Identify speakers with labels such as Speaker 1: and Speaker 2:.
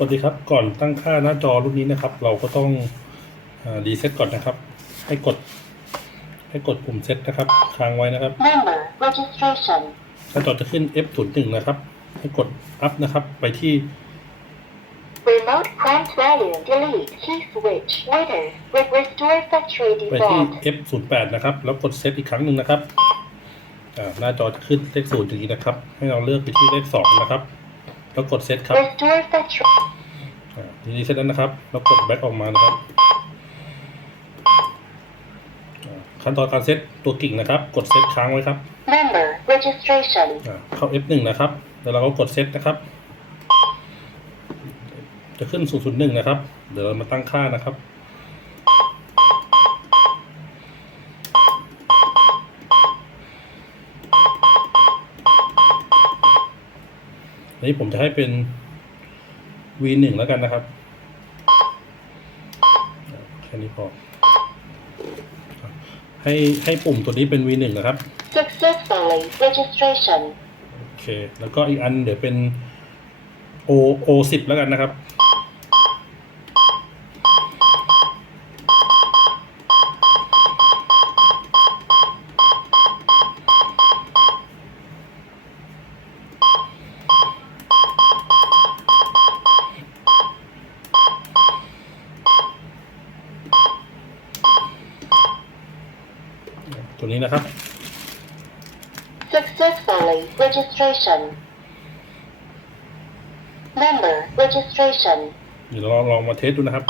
Speaker 1: สวัสดีครับ ก่อนตั้งค่าหน้าจอรุ่นนี้นะครับ เราก็ต้องรีเซ็ตก่อนนะครับ ให้กด ให้กดปุ่มเซตนะครับ ค้างไว้นะครับ
Speaker 2: Member registration.
Speaker 1: หน้าจอจะขึ้น F01 นะครับ ให้กด up นะครับ ไปที่
Speaker 2: Remote prompt value delete key switch later with restore factory
Speaker 1: ไปที่
Speaker 2: default.
Speaker 1: F08 นะครับ แล้วกดเซตอีกครั้งหนึ่งนะครับอ่าหน้าจอจะขึ้นเลขศูนย์อย่างนี้นะครับ ให้เราเลือกไปที่เลขสองนะครับ แล้วกดเซตครับ
Speaker 2: Restore factory.
Speaker 1: อ่าทีนี้เซตแล้วนะครับ แล้วกดแบ็กออกมานะครับอ่าขั้นตอนการเซตตัวกิ่งนะครับ กดเซตค้างไว้ครับ
Speaker 2: Member registration.
Speaker 1: อ่าเข้า F1 นะครับ แล้วเราก็กดเซตนะครับ จะขึ้น001นะครับ เดี๋ยวเรามาตั้งค่านะครับ นนี้ผมจะให้เป็น V1 แล้วกันนะครับอ่าแค่นี้พอ ให้ให้ปุ่มตัวนี้เป็น V1 นะครับ
Speaker 2: Successfully registration.
Speaker 1: โอเค แล้วก็อีกอันเดี๋ยวเป็น O O สิบแล้วกันนะครับ ตัวนี้นะครับ
Speaker 2: Successfully registration. Member registration.
Speaker 1: เดี๋ยวเราลองมาเทสดูนะครับ